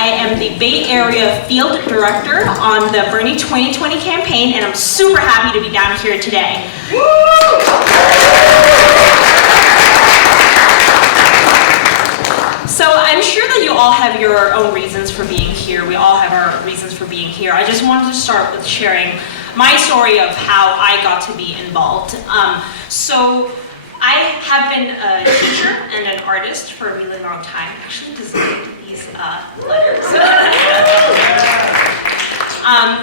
I am the Bay Area Field Director on the Bernie 2020 campaign, and I'm super happy to be down here today. So I'm sure that you all have your own reasons for being here. We all have our reasons for being here. I just wanted to start with sharing my story of how I got to be involved. So I have been a teacher and an artist for a really long time. I actually designed these letters.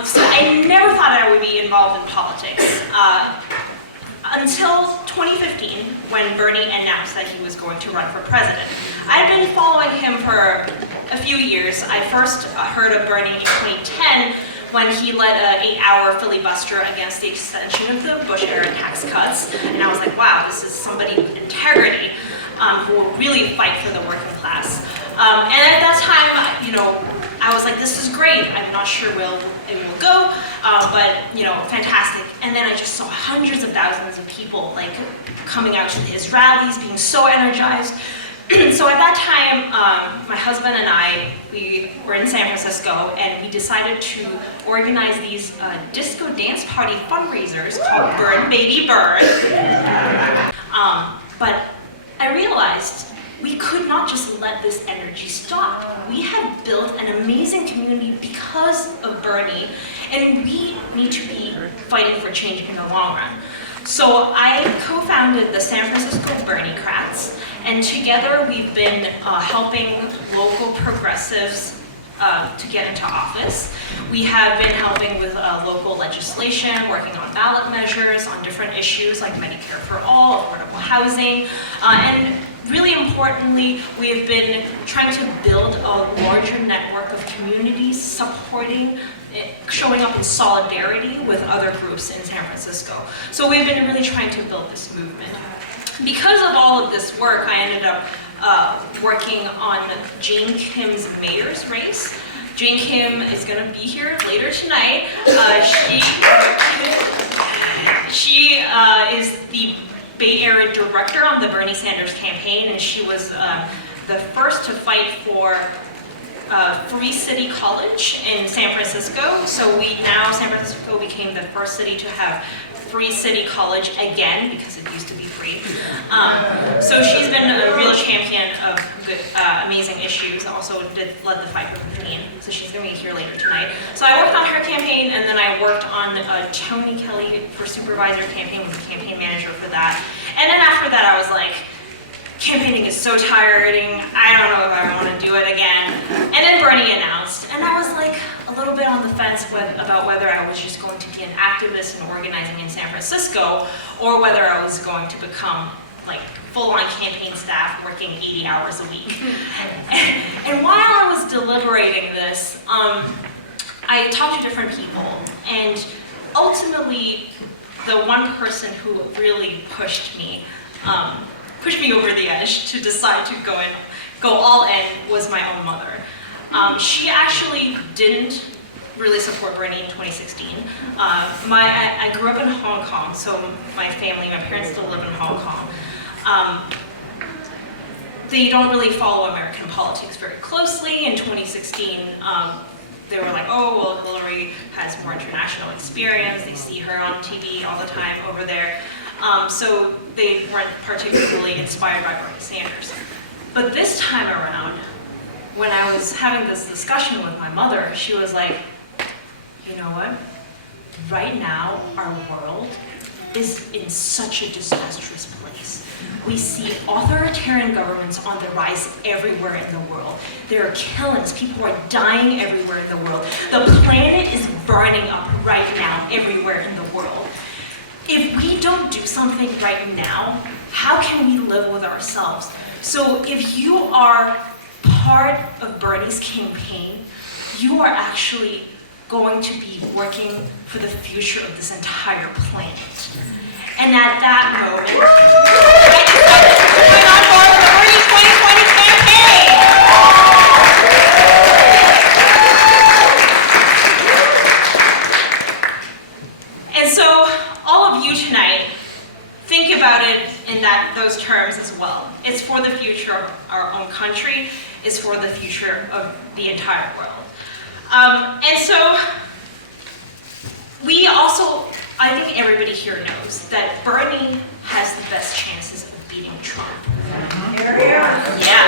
So I never thought I would be involved in politics until 2015, when Bernie announced that he was going to run for president. I've been following him for a few years. I first heard of Bernie in 2010 when he led an 8-hour filibuster against the extension of the Bush-era tax cuts. And I was like, wow, this is somebody with integrity who will really fight for the working class. And at that time, I was like, this is great. I'm not sure it will go, but fantastic. And then I just saw hundreds of thousands of people coming out to his rallies, being so energized. So at that time, my husband and I, we were in San Francisco, and we decided to organize these disco dance party fundraisers called Burn Baby Burn. But I realized we could not just let this energy stop. We have built an amazing community because of Bernie, and we need to be fighting for change in the long run. So I co-founded the San Francisco Bernie-crats, and together we've been helping local progressives to get into office. We have been helping with local legislation, working on ballot measures on different issues like Medicare for all, affordable housing, and really importantly, we have been trying to build a larger network of communities supporting, showing up in solidarity with other groups in San Francisco. So we've been really trying to build this movement. Because of all of this work, I ended up working on Jane Kim's mayor's race. Jane Kim is going to be here later tonight. She is the Bay Area director on the Bernie Sanders campaign, and she was the first to fight for free city college in San Francisco. So San Francisco became the first city to have free city college again, because it used to be free. So she's been a real champion of good, amazing issues. Also led the fight for Green. So she's going to be here later tonight. So I worked on her campaign, and then I worked on Tony Kelly for supervisor campaign, was the campaign manager for that. And then after that, I was like, campaigning is so tiring. I don't know if I want to do it again. And then Bernie announced, and I was like a little bit on the fence about whether I was just going to be an activist and organizing in San Francisco, or whether I was going to become full-on campaign staff working 80 hours a week. And while I was deliberating this, I talked to different people, and ultimately, the one person who really pushed me over the edge to decide to go all in was my own mother. She actually didn't really support Bernie in 2016. I grew up in Hong Kong, so my parents still live in Hong Kong. They don't really follow American politics very closely. In 2016, they were like, oh, well, Hillary has more international experience. They see her on TV all the time over there. So they weren't particularly inspired by Bernie Sanders. But this time around, when I was having this discussion with my mother, she was like, you know what? Right now, our world is in such a disastrous place. We see authoritarian governments on the rise everywhere in the world. There are killings. People are dying everywhere in the world. The planet is burning up right now everywhere in the world. If we don't do something right now, how can we live with ourselves? So if you are part of Bernie's campaign, you are actually going to be working for the future of this entire planet. And at that moment, I decided to join on board with the Bernie 2020 campaign. And so, all of you tonight, think about it in those terms as well. It's for the future of our own country. is for the future of the entire world. And so we also, I think everybody here knows that Bernie has the best chances of beating Trump. Yeah.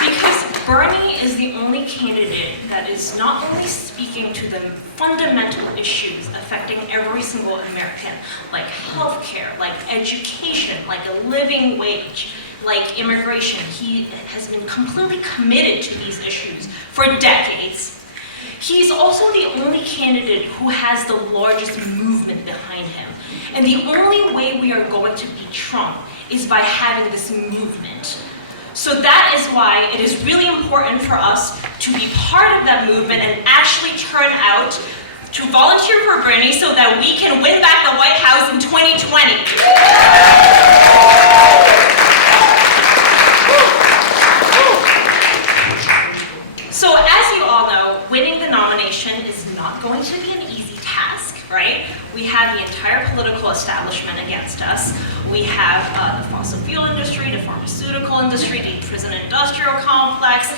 Because Bernie is the only candidate that is not only speaking to the fundamental issues affecting every single American, like healthcare, like education, like a living wage, like immigration. He has been completely committed to these issues for decades. He's also the only candidate who has the largest movement behind him. And the only way we are going to beat Trump is by having this movement. So that is why it is really important for us to be part of that movement and actually turn out to volunteer for Bernie so that we can win back the White House in 2020. So as you all know, winning the nomination is not going to be an easy task, right? We have the entire political establishment against us. We have the fossil fuel industry, the pharmaceutical industry, the prison industrial complex,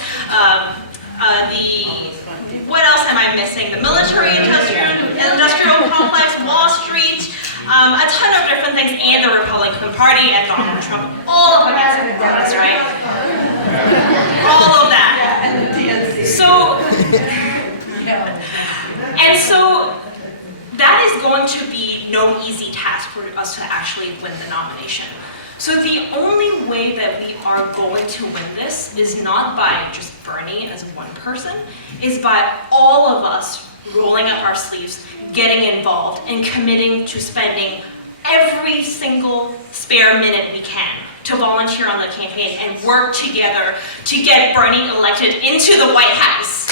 what else am I missing? The military industrial complex, Wall Street, a ton of different things, and the Republican Party and Donald Trump, all of them against us, right? All of that. So, and so that is going to be no easy task for us to actually win the nomination. So the only way that we are going to win this is not by just Bernie as one person, is by all of us rolling up our sleeves, getting involved, and committing to spending every single spare minute we can to volunteer on the campaign and work together to get Bernie elected into the White House.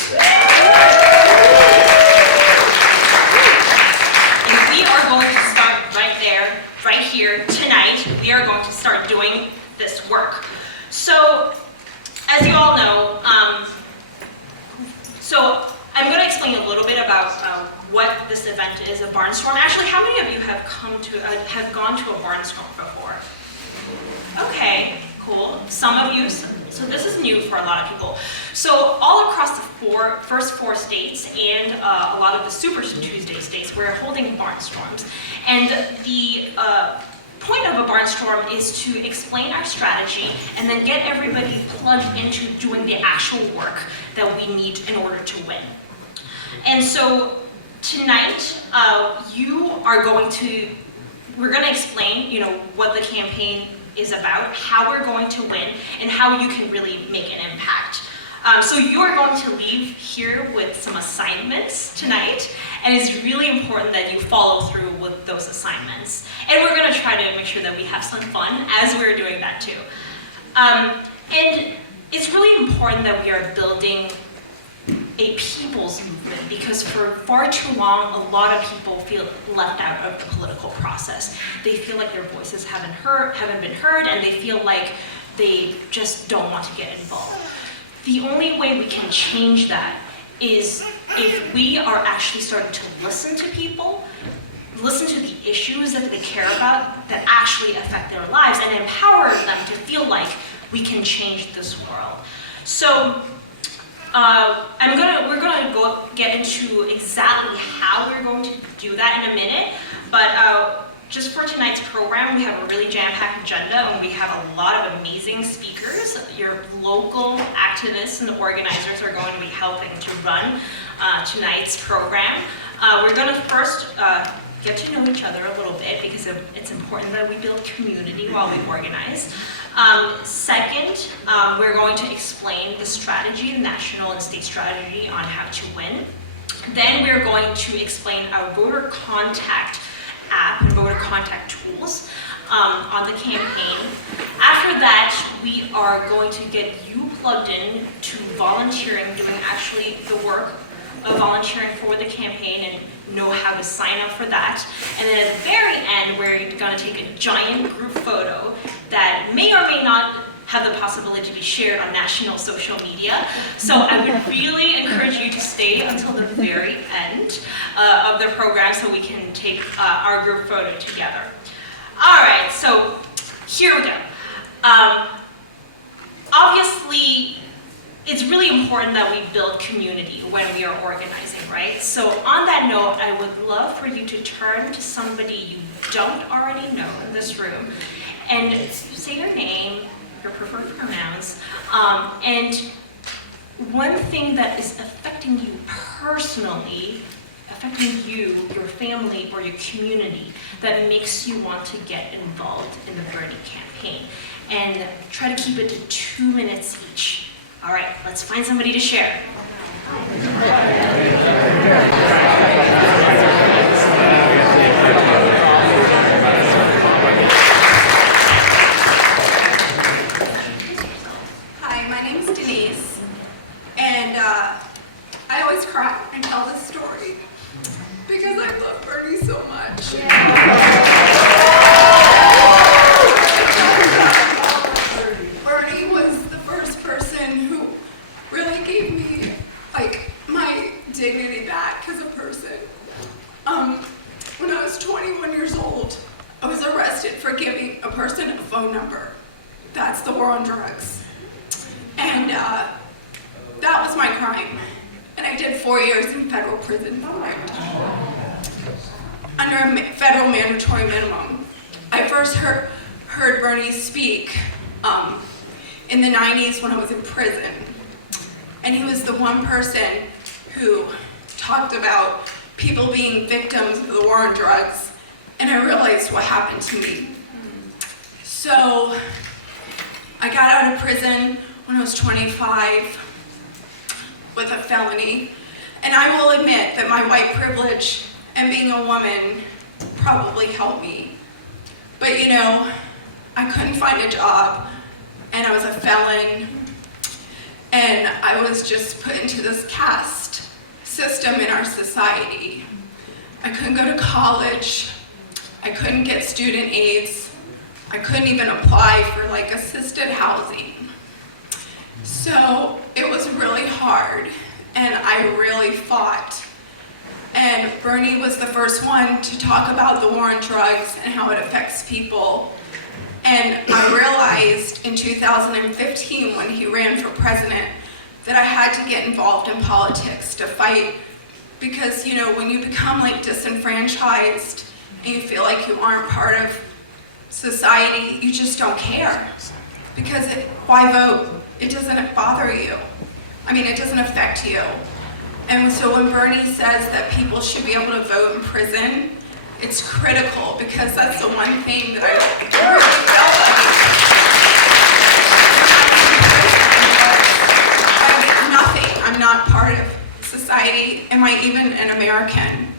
And we are going to start right there, right here, tonight. We are going to start doing this work. So, as you all know, so I'm going to explain a little bit about what this event is, a Barnstorm. Actually, how many of you have gone to a Barnstorm before? Okay, cool. Some of you, so this is new for a lot of people. So all across the first four states and a lot of the Super Tuesday states, we're holding Barnstorms. And the point of a Barnstorm is to explain our strategy and then get everybody plugged into doing the actual work that we need in order to win. And so tonight, we're going to explain, what the campaign is about, how we're going to win, and how you can really make an impact. So you are going to leave here with some assignments tonight, and it's really important that you follow through with those assignments. And we're going to try to make sure that we have some fun as we're doing that too. And it's really important that we are building a people's movement, because for far too long, a lot of people feel left out of the political process. They feel like their voices haven't been heard, and they feel like they just don't want to get involved. The only way we can change that is if we are actually starting to listen to people, listen to the issues that they care about that actually affect their lives, and empower them to feel like we can change this world. So we're gonna get into exactly how we're going to do that in a minute, but just for tonight's program, we have a really jam-packed agenda, and we have a lot of amazing speakers. Your local activists and organizers are going to be helping to run tonight's program. We're going to first get to know each other a little bit, because it's important that we build community while we organize. Second, we're going to explain the strategy, the national and state strategy on how to win. Then we're going to explain our voter contact app and voter contact tools on the campaign. After that, we are going to get you plugged in to volunteering, doing actually the work of volunteering for the campaign, and know how to sign up for that. And then at the very end, we're going to take a giant group photo that may or may not have the possibility to be shared on national social media. So I would really encourage you to stay until the very end of the program so we can take our group photo together. All right, so here we go. Obviously, it's really important that we build community when we are organizing, right? So on that note, I would love for you to turn to somebody you don't already know in this room and say your name, your preferred pronouns, and one thing that is affecting you personally, affecting you, your family, or your community that makes you want to get involved in the Bernie campaign. And try to keep it to 2 minutes each. All right, let's find somebody to share. Hi, my name's Denise, and I always cry and tell this story because I love Bernie so much. Bernie was the first person who really gave me, like, my dignity back as a person. When I was 21 years old, I was arrested for giving a person a phone number. That's the war on drugs. And that was my crime. And I did 4 years in federal prison behind. Under a federal mandatory minimum. I first heard Bernie speak in the 90s when I was in prison. And he was the one person who talked about people being victims of the war on drugs. And I realized what happened to me. So I got out of prison when I was 25 with a felony. And I will admit that my white privilege and being a woman probably helped me. But you know, I couldn't find a job, and I was a felon, and I was just put into this caste system in our society. I couldn't go to college, I couldn't get student aids, I couldn't even apply for like assisted housing. So it was really hard, and I really fought. And Bernie was the first one to talk about the war on drugs and how it affects people. And I realized in 2015 when he ran for president that I had to get involved in politics to fight, because you know, when you become like disenfranchised and you feel like you aren't part of society, you just don't care. Because why vote? It doesn't bother you. I mean, it doesn't affect you. And so when Bernie says that people should be able to vote in prison, it's critical, because that's the one thing that I really felt like. I get nothing. I'm not part of society. Am I even an American?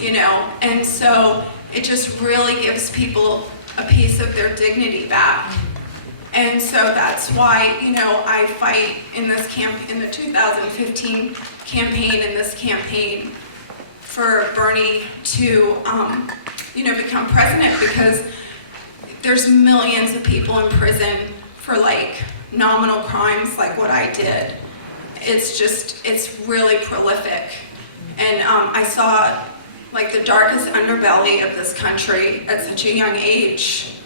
You know? And so it just really gives people a piece of their dignity back. And so that's why, you know, I fight in this in the 2015 campaign, in this campaign for Bernie to, you know, become president, because there's millions of people in prison for like nominal crimes like what I did. It's just, it's really prolific. And I saw like the darkest underbelly of this country at such a young age.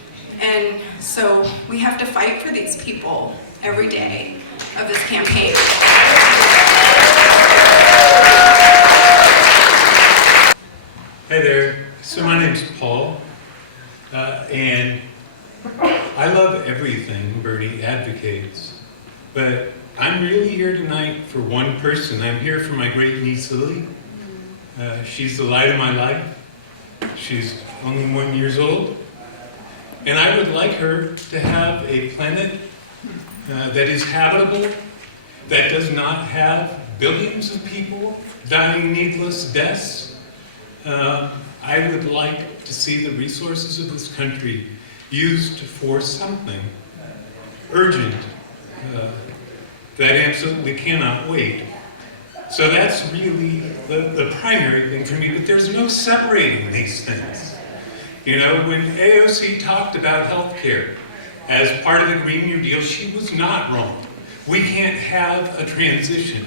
And so we have to fight for these people every day of this campaign. Hi there. So my name's Paul, and I love everything Bernie advocates, but I'm really here tonight for one person. I'm here for my great niece Lily. She's the light of my life. She's only 1 year old. And I would like her to have a planet that is habitable, that does not have billions of people dying needless deaths. I would like to see the resources of this country used for something urgent that absolutely cannot wait. So that's really the primary thing for me, but there's no separating these things. You know, when AOC talked about healthcare as part of the Green New Deal, she was not wrong. We can't have a transition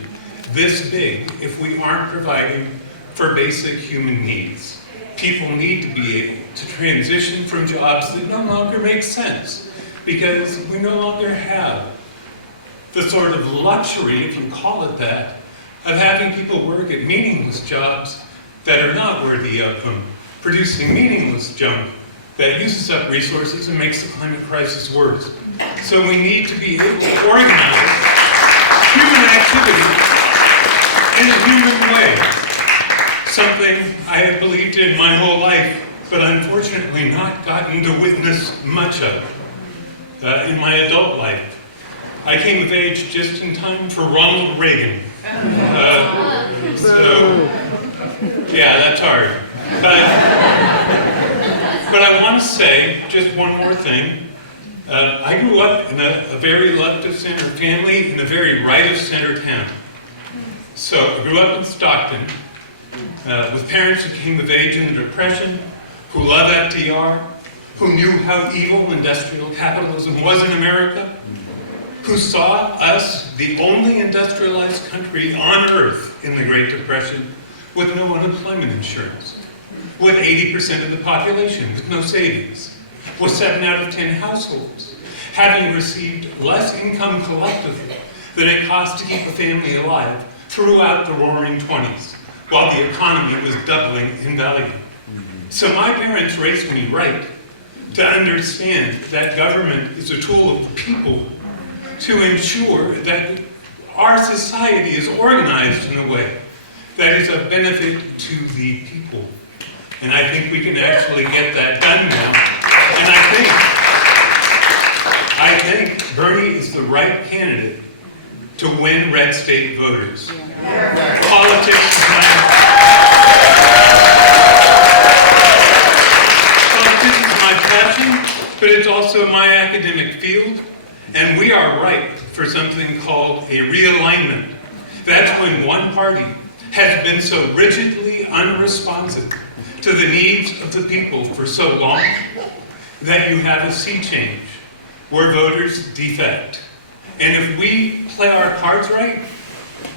this big if we aren't providing for basic human needs. People need to be able to transition from jobs that no longer make sense because we no longer have the sort of luxury, if you call it that, of having people work at meaningless jobs that are not worthy of them, producing meaningless junk that uses up resources and makes the climate crisis worse. So we need to be able to organize human activity in a human way. Something I have believed in my whole life, but unfortunately not gotten to witness much of in my adult life. I came of age just in time for Ronald Reagan. So, yeah, that's hard. But I want to say just one more thing. I grew up in a very left-of-center family in a very right-of-center town. So I grew up in Stockton with parents who came of age in the Depression, who loved FDR, who knew how evil industrial capitalism was in America, who saw us, the only industrialized country on earth in the Great Depression, with no unemployment insurance, with 80% of the population with no savings, with 7 out of 10 households having received less income collectively than it cost to keep a family alive throughout the roaring 20s, while the economy was doubling in value. So my parents raised me right to understand that government is a tool of the people to ensure that our society is organized in a way that is of benefit to the people. And I think we can actually get that done now. And I think Bernie is the right candidate to win red state voters. Politics is my passion, but it's also my academic field. And we are ripe for something called a realignment. That's when one party has been so rigidly unresponsive to the needs of the people for so long that you have a sea change where voters defect. And if we play our cards right,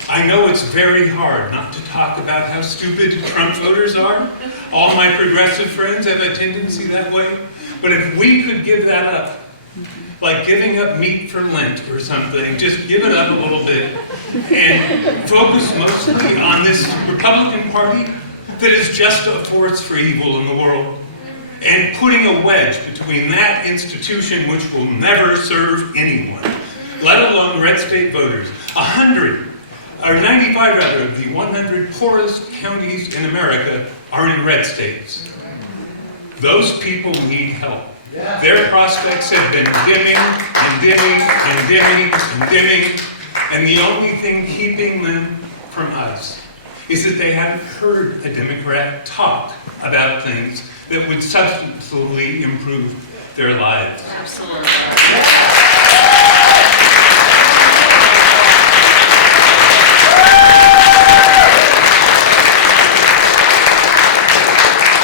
I know it's very hard not to talk about how stupid Trump voters are. All my progressive friends have a tendency that way. But if we could give that up, like giving up meat for Lent or something, just give it up a little bit and focus mostly on this Republican Party that is just a force for evil in the world, and putting a wedge between that institution which will never serve anyone, let alone red state voters. 95 rather, of the 100 poorest counties in America are in red states. Those people need help. Their prospects have been dimming and dimming and dimming and dimming, and the only thing keeping them from us is that they haven't heard a Democrat talk about things that would substantially improve their lives. Absolutely.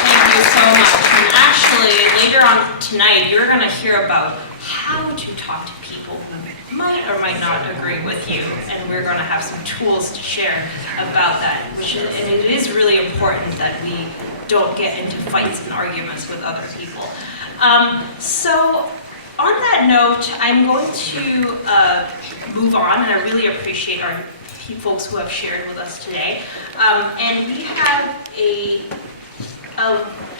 Thank you so much. And actually, later on tonight, you're going to hear about how to talk to people who might or might not agree with you, and we're going to have some tools to share about that. And it is really important that we don't get into fights and arguments with other people. So on that note, I'm going to move on, and I really appreciate our folks who have shared with us today. And we have a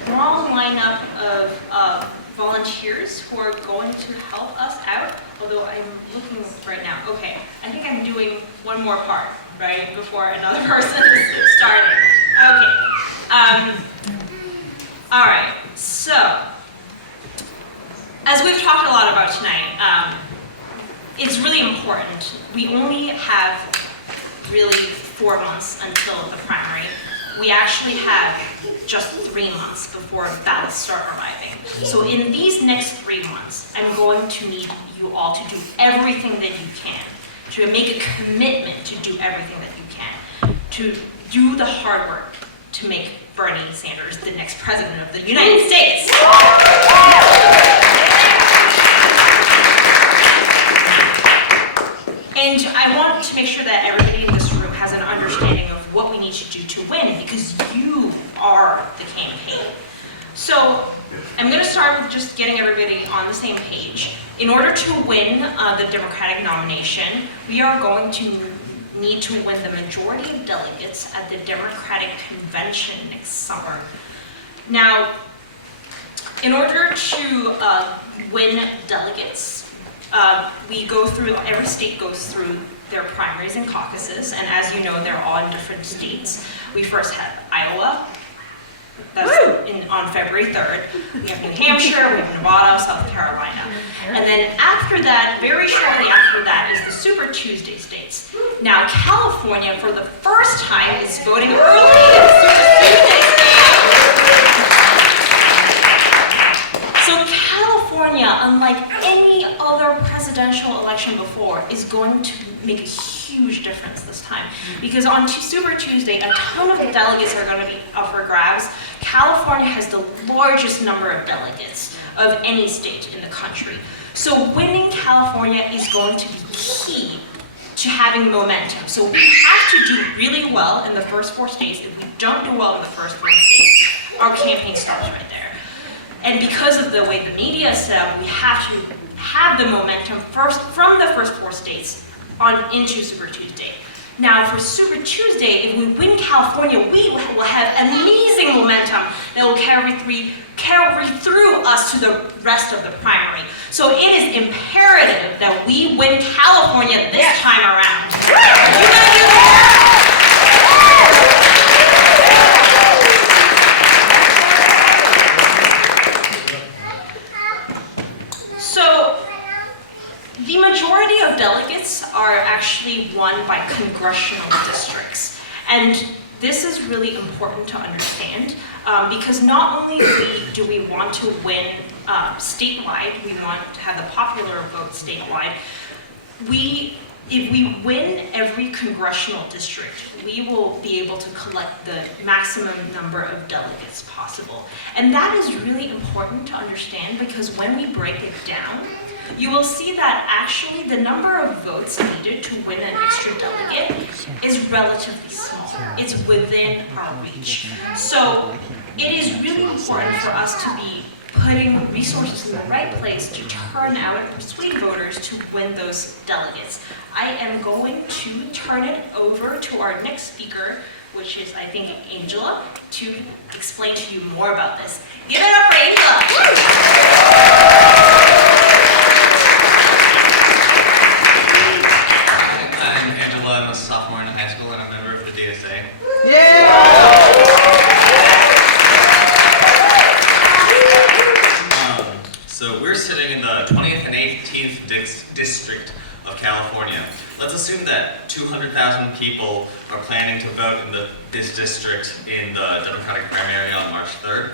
long lineup of volunteers who are going to help us out, although I'm looking right now. Okay, I think I'm doing one more part, right, before another person is starting. Okay. All right, so, as we've talked a lot about tonight, it's really important. We only have really 4 months until the primary. We actually have just 3 months before ballots start arriving. So in these next 3 months, I'm going to need you all to do everything that you can, to make a commitment to do everything that you can, to do the hard work to make Bernie Sanders the next president of the United States. And I want to make sure that everybody in this room has an understanding of what we need to do to win, because you are the campaign. So I'm going to start with just getting everybody on the same page. In order to win the Democratic nomination, we are going to need to win the majority of delegates at the Democratic Convention next summer. Now, in order to win delegates, every state goes through their primaries and caucuses, and as you know, they're all in different states. We first have Iowa, that's on February 3rd. We have New Hampshire, we have Nevada, South Carolina. And then after that, very shortly after that, is the Super Tuesday states. Now, California, for the first time, is voting early in the Super Tuesday states. So California, unlike any other presidential election before, is going to make a huge difference this time. Because on Super Tuesday, a ton of delegates are going to be up for grabs. California has the largest number of delegates of any state in the country. So winning California is going to be key to having momentum. So we have to do really well in the first 4 states. If we don't do well in the first 4 states, our campaign stops right there. And because of the way the media is set up, we have to have the momentum first from the first 4 states on into Super Tuesday. Now for Super Tuesday, if we win California, we will have amazing momentum that will carry through us to the rest of the primary. So it is imperative that we win California this time around. You gotta do that. So the majority of delegates are actually won by congressional districts. And this is really important to understand because not only do we want to win statewide, we want to have the popular vote statewide, if we win every congressional district, we will be able to collect the maximum number of delegates possible. And that is really important to understand because when we break it down, you will see that actually the number of votes needed to win an extra delegate is relatively small. It's within our reach. So it is really important for us to be putting resources in the right place to turn out and persuade voters to win those delegates. I am going to turn it over to our next speaker, which is, I think, Angela, to explain to you more about this. Give it up for Angela! I'm a sophomore in high school and I'm a member of the DSA. So we're sitting in the 20th and 18th district of California. Let's assume that 200,000 people are planning to vote in this district in the Democratic primary on March 3rd.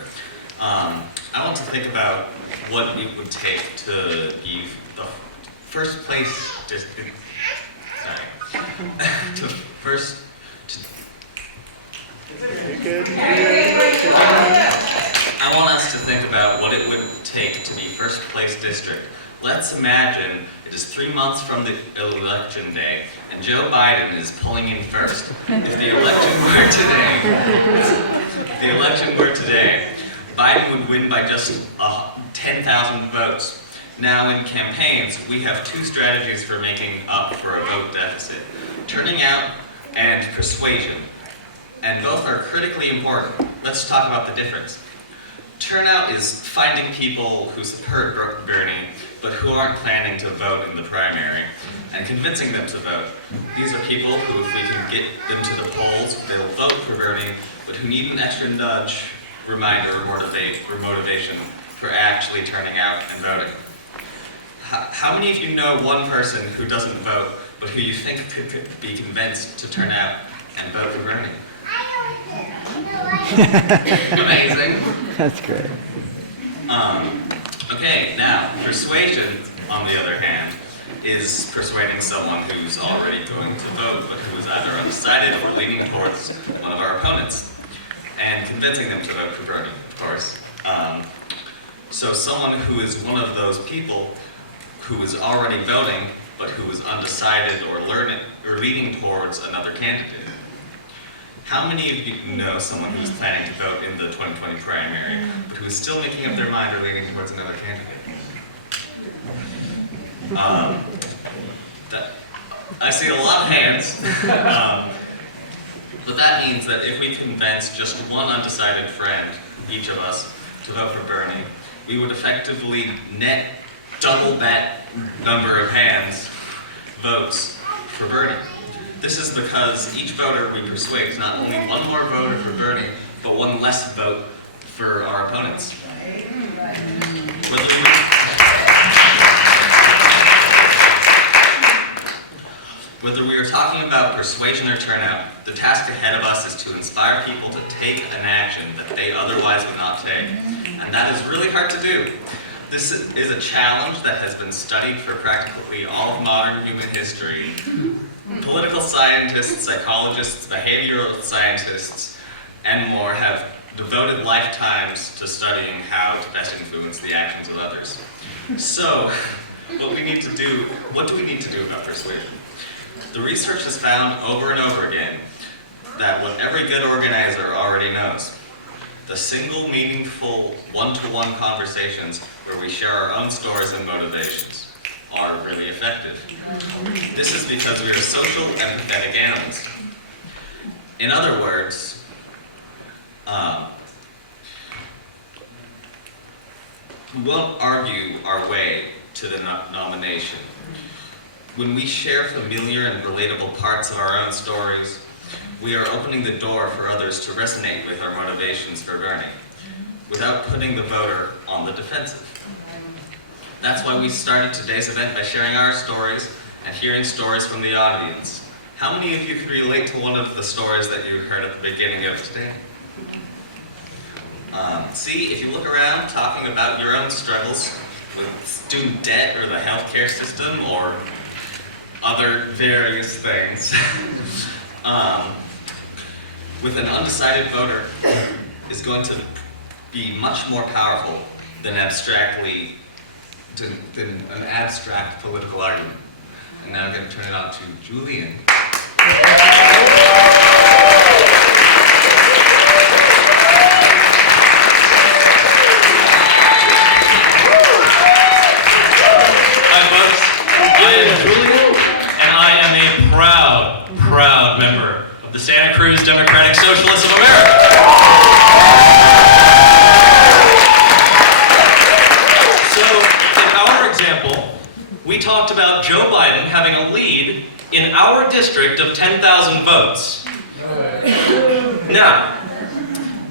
I want to think about what it would take to be the first place district. I want us to think about what it would take to be first place district. Let's imagine it is 3 months from the election day, and Joe Biden is pulling in first. If the election were today, Biden would win by just 10,000 votes. Now in campaigns, we have 2 strategies for making up for a vote deficit: turning out and persuasion. And both are critically important. Let's talk about the difference. Turnout is finding people who support Bernie, but who aren't planning to vote in the primary, and convincing them to vote. These are people who, if we can get them to the polls, they'll vote for Bernie, but who need an extra nudge, reminder, or motivation for actually turning out and voting. How many of you know one person who doesn't vote, but who you think could be convinced to turn out and vote for Bernie? Amazing. That's great. Okay, now, persuasion, on the other hand, is persuading someone who's already going to vote, but who is either undecided or leaning towards one of our opponents, and convincing them to vote for Bernie, of course. So someone who is one of those people who is already voting, but who is undecided or leaning towards another candidate. How many of you know someone who's planning to vote in the 2020 primary, but who is still making up their mind or leaning towards another candidate? I see a lot of hands. But that means that if we convince just one undecided friend, each of us, to vote for Bernie, we would effectively net double that number of hands, votes, for Bernie. This is because each voter we persuade is not only one more voter for Bernie, but one less vote for our opponents. Whether we are talking about persuasion or turnout, the task ahead of us is to inspire people to take an action that they otherwise would not take. And that is really hard to do. This is a challenge that has been studied for practically all of modern human history. Political scientists, psychologists, behavioral scientists, and more have devoted lifetimes to studying how to best influence the actions of others. So, what do we need to do about persuasion? The research has found over and over again that what every good organizer already knows: the single meaningful one-to-one conversations where we share our own stories and motivations are really effective. This is because we are social, empathetic animals. In other words, we won't argue our way to the nomination. When we share familiar and relatable parts of our own stories, we are opening the door for others to resonate with our motivations for Bernie, without putting the voter on the defensive. That's why we started today's event by sharing our stories and hearing stories from the audience. How many of you can relate to one of the stories that you heard at the beginning of today? See, if you look around talking about your own struggles with student debt or the healthcare system or other various things, with an undecided voter is going to be much more powerful than an abstract political argument. And now I'm going to turn it on to Julian. Hi folks, I am Julian, and I am a proud member of the Santa Cruz Democratic Socialists of America. So, in our example, we talked about Joe Biden having a lead in our district of 10,000 votes. Now,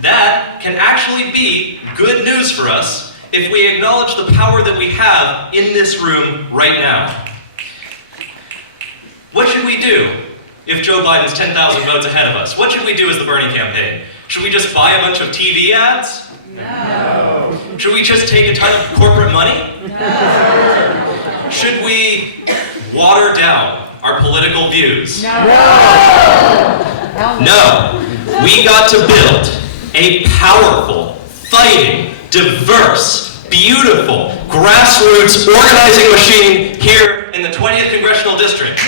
that can actually be good news for us if we acknowledge the power that we have in this room right now. What should we do if Joe Biden's 10,000 votes ahead of us? What should we do as the Bernie campaign? Should we just buy a bunch of TV ads? No. Should we just take a ton of corporate money? No. Should we water down our political views? No. No. We got to build a powerful, fighting, diverse, beautiful, grassroots organizing machine here in the 20th Congressional District.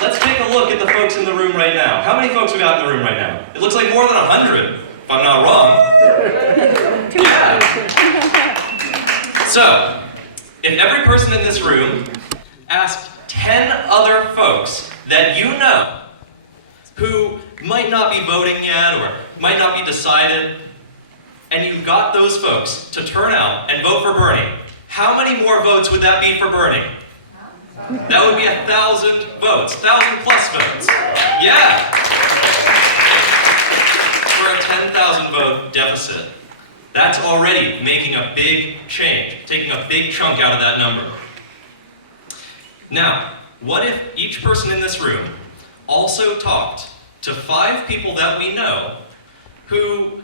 Let's take a look at the folks in the room right now. How many folks we got in the room right now? It looks like more than 100, if I'm not wrong. Yeah. So, if every person in this room asked 10 other folks that you know who might not be voting yet or might not be decided, and you got those folks to turn out and vote for Bernie, how many more votes would that be for Bernie? That would be 1,000 votes, 1,000 plus votes. Yeah. For a 10,000 vote deficit, that's already making a big change, taking a big chunk out of that number. Now, what if each person in this room also talked to 5 people that we know who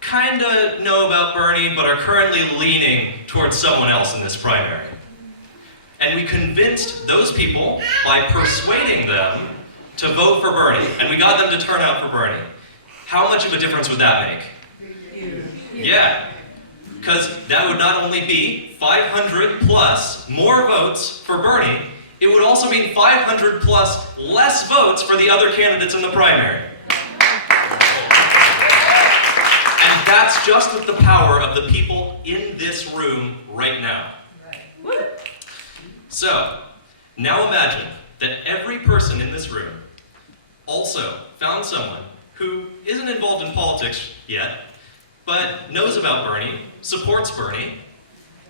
kind of know about Bernie but are currently leaning towards someone else in this primary? And we convinced those people by persuading them to vote for Bernie, and we got them to turn out for Bernie. How much of a difference would that make? Yeah. because that would not only be 500 plus more votes for Bernie, it would also mean 500 plus less votes for the other candidates in the primary. And that's just with the power of the people in this room right now. So, now imagine that every person in this room also found someone who isn't involved in politics yet, but knows about Bernie, supports Bernie,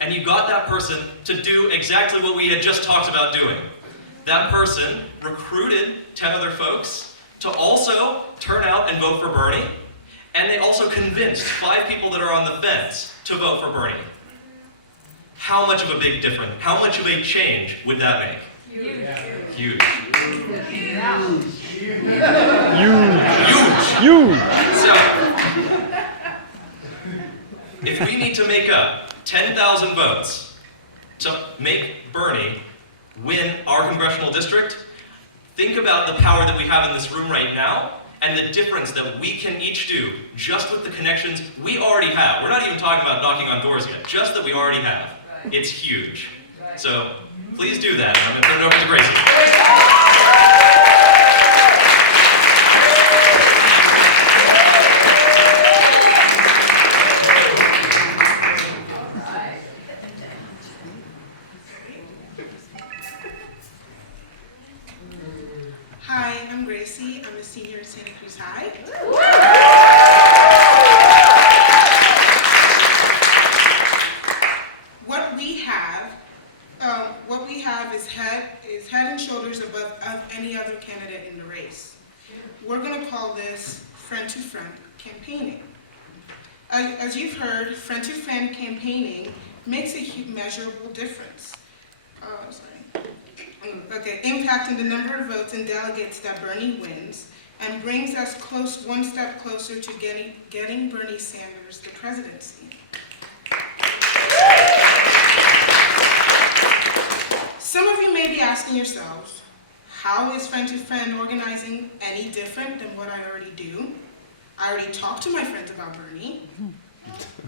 and you got that person to do exactly what we had just talked about doing. That person recruited 10 other folks to also turn out and vote for Bernie, and they also convinced 5 people that are on the fence to vote for Bernie. How much of a big difference, how much of a change would that make? Huge. Huge. So, if we need to make up 10,000 votes to make Bernie win our congressional district, think about the power that we have in this room right now and the difference that we can each do just with the connections we already have. We're not even talking about knocking on doors yet, just that we already have. It's huge. So please do that. I'm going to turn it over to Gracie. Hi, I'm Gracie. I'm a senior at Santa Cruz High. What we have is head and shoulders above any other candidate in the race. We're going to call this friend-to-friend campaigning. As you've heard, friend-to-friend campaigning makes a measurable difference. Impacting the number of votes and delegates that Bernie wins, and brings us one step closer to getting Bernie Sanders the presidency. Some of you may be asking yourselves, how is friend-to-friend organizing any different than what I already do? I already talked to my friends about Bernie.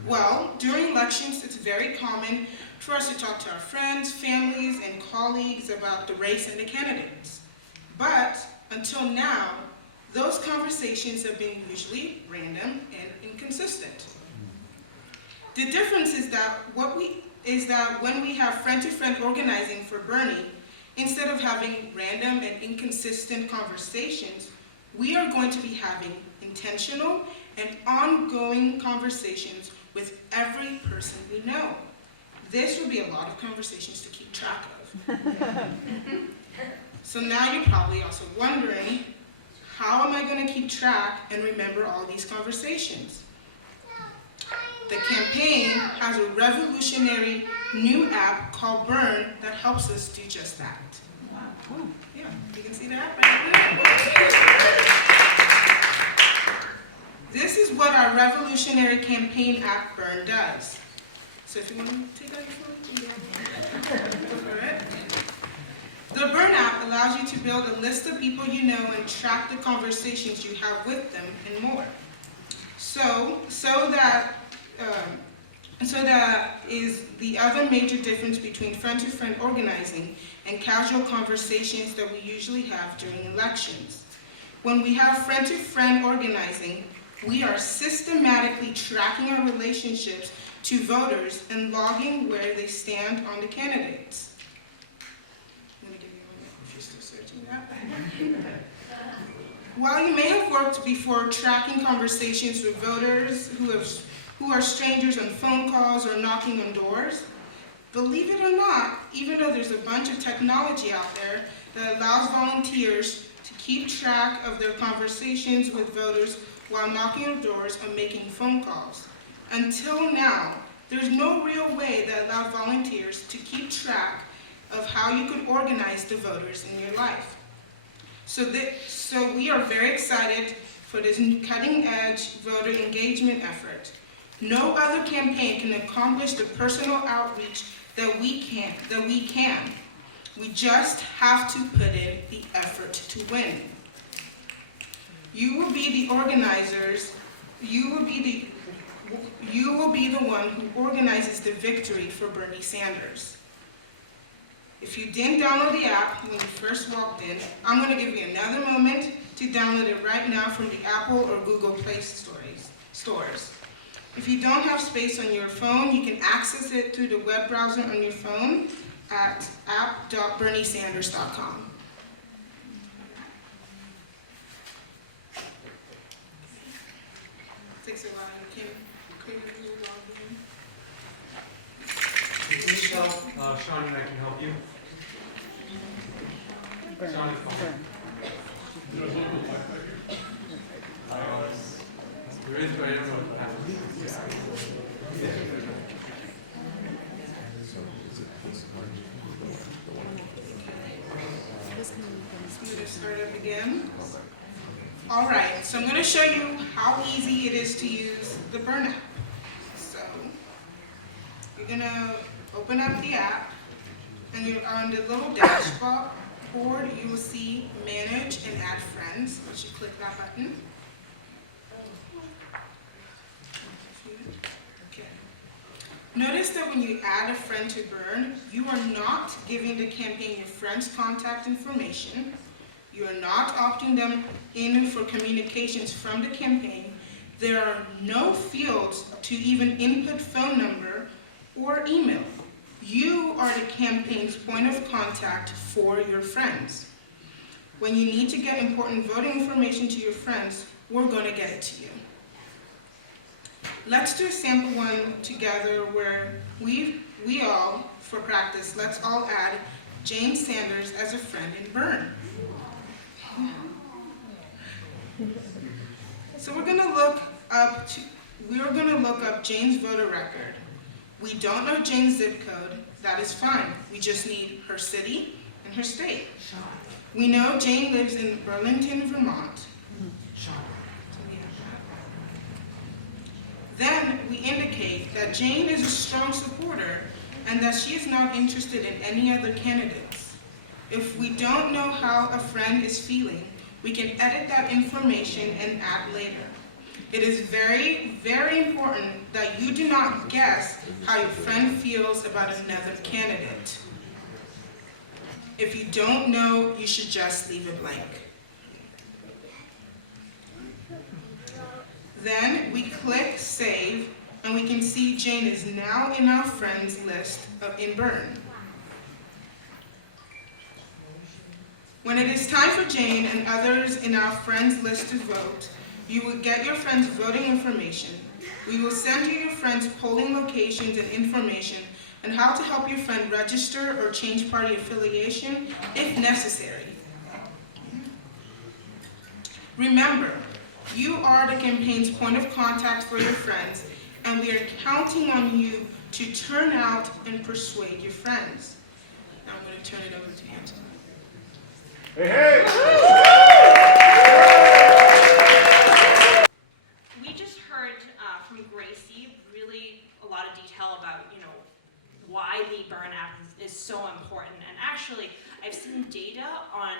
Well, during elections, it's very common for us to talk to our friends, families, and colleagues about the race and the candidates. But until now, those conversations have been usually random and inconsistent. The difference is that when we have friend-to-friend organizing for Bernie, instead of having random and inconsistent conversations, we are going to be having intentional and ongoing conversations with every person we know. This would be a lot of conversations to keep track of. So now you're probably also wondering, how am I going to keep track and remember all these conversations? The campaign has a revolutionary new app called Burn that helps us do just that. Wow. Yeah, you can see the app right here. This is what our revolutionary campaign app Burn does. So if you want to take out your phone, go for it. The Burn app allows you to build a list of people you know and track the conversations you have with them and more. So that is the other major difference between friend-to-friend organizing and casual conversations that we usually have during elections. When we have friend-to-friend organizing, we are systematically tracking our relationships to voters and logging where they stand on the candidates. Let me give you a minute if you're still searching that. While you may have worked before tracking conversations with voters who are strangers on phone calls or knocking on doors, believe it or not, even though there's a bunch of technology out there that allows volunteers to keep track of their conversations with voters while knocking on doors or making phone calls. Until now, there's no real way that allows volunteers to keep track of how you could organize the voters in your life. So we are very excited for this cutting-edge voter engagement effort. No other campaign can accomplish the personal outreach that we can. We just have to put in the effort to win. You will be the organizers. You will be you will be the one who organizes the victory for Bernie Sanders. If you didn't download the app when you first walked in, I'm going to give you another moment to download it right now from the Apple or Google Play stores. If you don't have space on your phone, you can access it through the web browser on your phone at app.berniesanders.com. Takes a while. You can quickly log in. Please tell Sean and I can help you. Sean is fine. There is, but I don't know what happens. I'm going to start up again. All right, so I'm going to show you how easy it is to use the Burn app. So you're going to open up the app, and you're on the little dashboard. You will see Manage and Add Friends. Once you click that button. Okay. Notice that when you add a friend to Burn, you are not giving the campaign your friend's contact information. You are not opting them in for communications from the campaign. There are no fields to even input phone number or email. You are the campaign's point of contact for your friends. When you need to get important voting information to your friends, we're going to get it to you. Let's do a sample one together where we all, for practice, let's all add Jane Sanders as a friend in Burn. So we're going to look up Jane's voter record. We don't know Jane's zip code. That is fine. We just need her city and her state. We know Jane lives in Burlington, Vermont. Then we indicate that Jane is a strong supporter and that she is not interested in any other candidates. If we don't know how a friend is feeling, we can edit that information and add later. It is very, very important that you do not guess how your friend feels about another candidate. If you don't know, you should just leave it blank. Then we click Save, and we can see Jane is now in our friends list in Burn. When it is time for Jane and others in our friends list to vote, you will get your friends' voting information. We will send you your friends' polling locations and information on how to help your friend register or change party affiliation if necessary. Remember, you are the campaign's point of contact for your friends, and we are counting on you to turn out and persuade your friends. Now I'm going to turn it over to Anton. Hey, hey! We just heard from Gracie really a lot of detail about, why the Burn app is so important. And actually, I've seen data on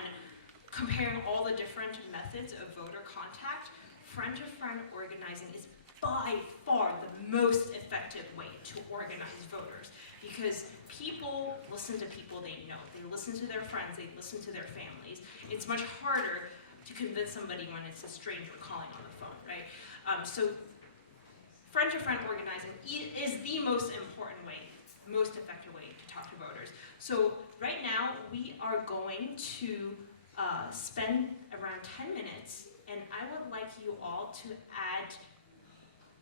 comparing all the different methods of voter contact. Friend-to-friend organizing is by far the most effective way to organize voters, because people listen to people they know. They listen to their friends, they listen to their families. It's much harder to convince somebody when it's a stranger calling on the phone, right? So friend-to-friend organizing is the most important way, most effective way to talk to voters. So right now, we are going to spend around 10 minutes, and I would like you all to add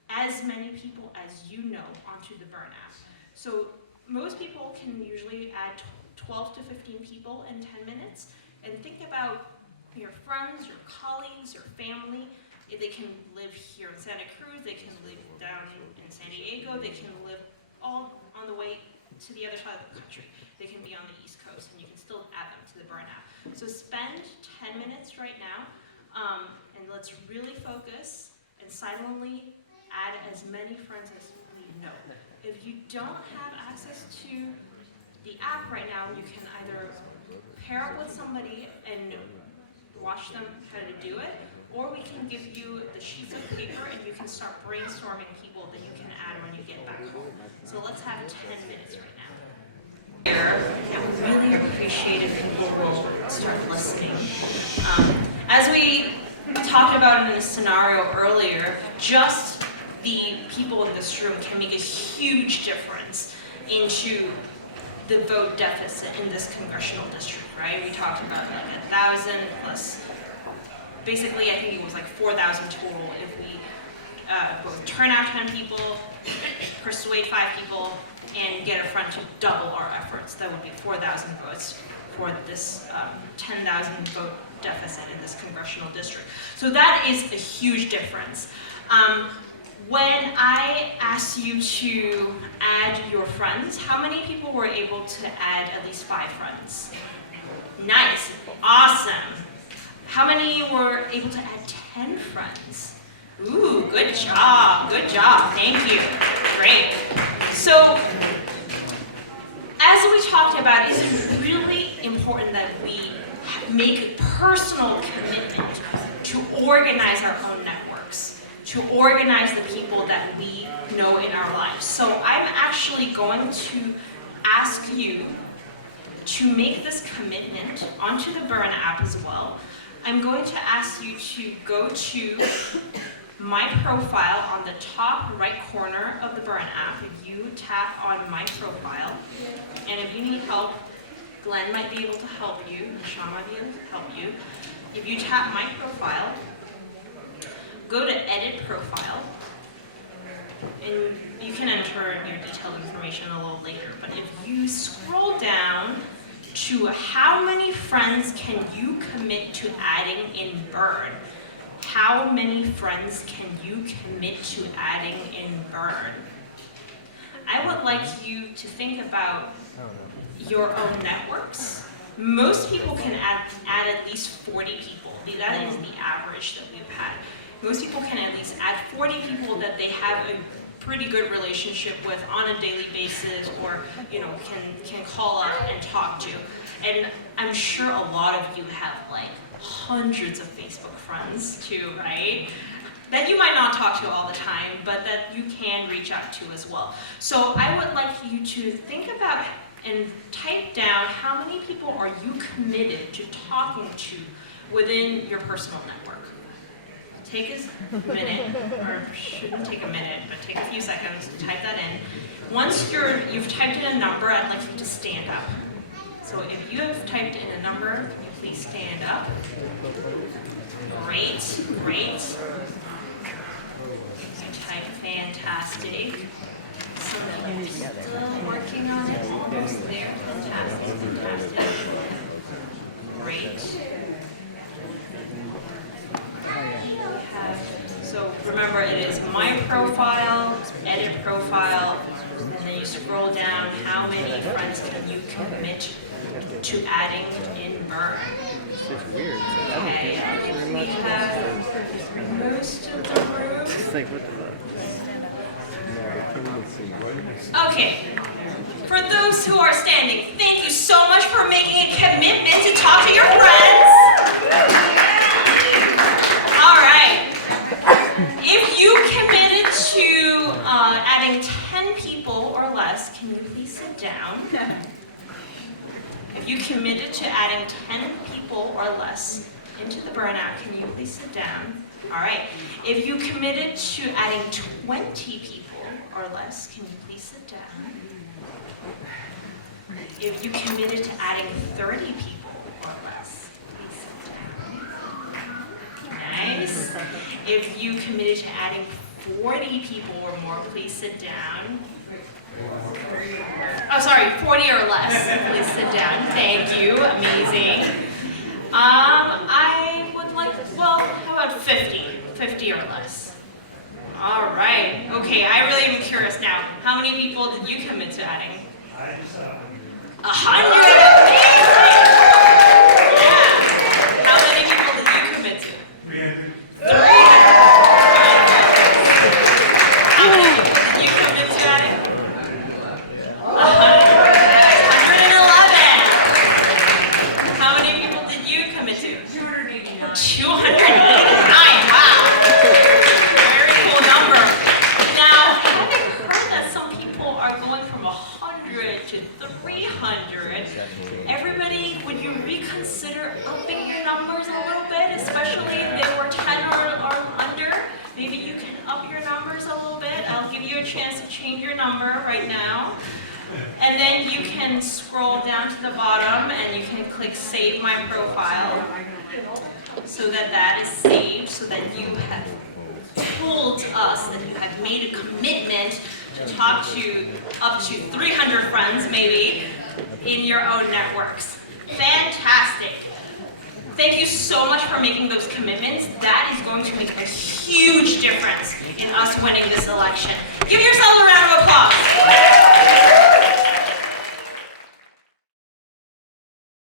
as many people as you know onto the Burn app. So most people can usually add 12 to 15 people in 10 minutes, and think about your friends, your colleagues, your family. They can live here in Santa Cruz, they can live down in San Diego, they can live all on the way to the other side of the country. They can be on the East Coast, and you can still add them to the Burn app. So spend 10 minutes right now, and let's really focus and silently add as many friends as we know. If you don't have access to the app right now, you can either pair up with somebody and watch them how to do it, or we can give you the sheets of paper and you can start brainstorming people that you can add when you get back home. So let's have 10 minutes right now. I really appreciate if people will start listening. As we talked about in the scenario earlier, just the people in this room can make a huge difference into the vote deficit in this congressional district, right? We talked about like 1,000 plus, basically I think it was like 4,000 total if we both turn out 10 people, persuade 5 people, and get a front to double our efforts. That would be 4,000 votes for this 10,000 vote deficit in this congressional district. So that is a huge difference. When I asked you to add your friends, how many people were able to add at least 5 friends? Nice, awesome. How many were able to add 10 friends? Ooh, good job, thank you, great. So, as we talked about, it's really important that we make a personal commitment to organize our own networks, to organize the people that we know in our lives. So I'm actually going to ask you to make this commitment onto the Burn app as well. I'm going to ask you to go to my profile on the top right corner of the Burn app. If you tap on my profile, and if you need help, Glenn might be able to help you, Sean might be able to help you. If you tap my profile, go to edit profile, and you can enter your detailed information a little later, but if you scroll down to how many friends can you commit to adding in Burn, how many friends can you commit to adding in Burn? I would like you to think about your own networks. Most people can add at least 40 people. That is the average that we've had. Most people can at least add 40 people that they have a pretty good relationship with on a daily basis, or can call up and talk to. And I'm sure a lot of you have like hundreds of Facebook friends too, right? That you might not talk to all the time, but that you can reach out to as well. So I would like you to think about and type down how many people are you committed to talking to within your personal network. Take a minute, or shouldn't take a minute, but take a few seconds to type that in. Once you've typed in a number, I'd like you to stand up. So if you have typed in a number, can you please stand up? Great, great. You type fantastic. Some of you are still working on it, almost there. Fantastic, fantastic. Great. So remember, it is my profile, edit profile, and then you scroll down how many friends can you commit to adding in Burn. It's weird. Okay, we have most of the room. It's like, what the fuck? Okay, for those who are standing, thank you so much for making a commitment to talk to your friends. All right. If you committed to adding 10 people or less, can you please sit down? If you committed to adding 10 people or less into the Burn app, can you please sit down? All right. If you committed to adding 20 people or less, can you please sit down? If you committed to adding 30 people or less, please sit down. Nice. If you committed to adding 40 people or more, please sit down. Oh, sorry, 40 or less. Please sit down. Thank you. Amazing. I would like, well, how about 50? 50 or less. All right. Okay, I really am curious now. How many people did you commit to adding? 100. Amazing. Yeah. How many people did you commit to? 300. 300. How many people did you commit to adding? 111. How many people did you commit to? 289. to 300. Everybody, would you reconsider upping your numbers a little bit, especially if they were 10 or under? Maybe you can up your numbers a little bit. I'll give you a chance to change your number right now. And then you can scroll down to the bottom and you can click Save My Profile so that that is saved, so that you have told us that you have made a commitment to talk to up to 300 friends, maybe, in your own networks. Fantastic. Thank you so much for making those commitments. That is going to make a huge difference in us winning this election. Give yourselves a round of applause.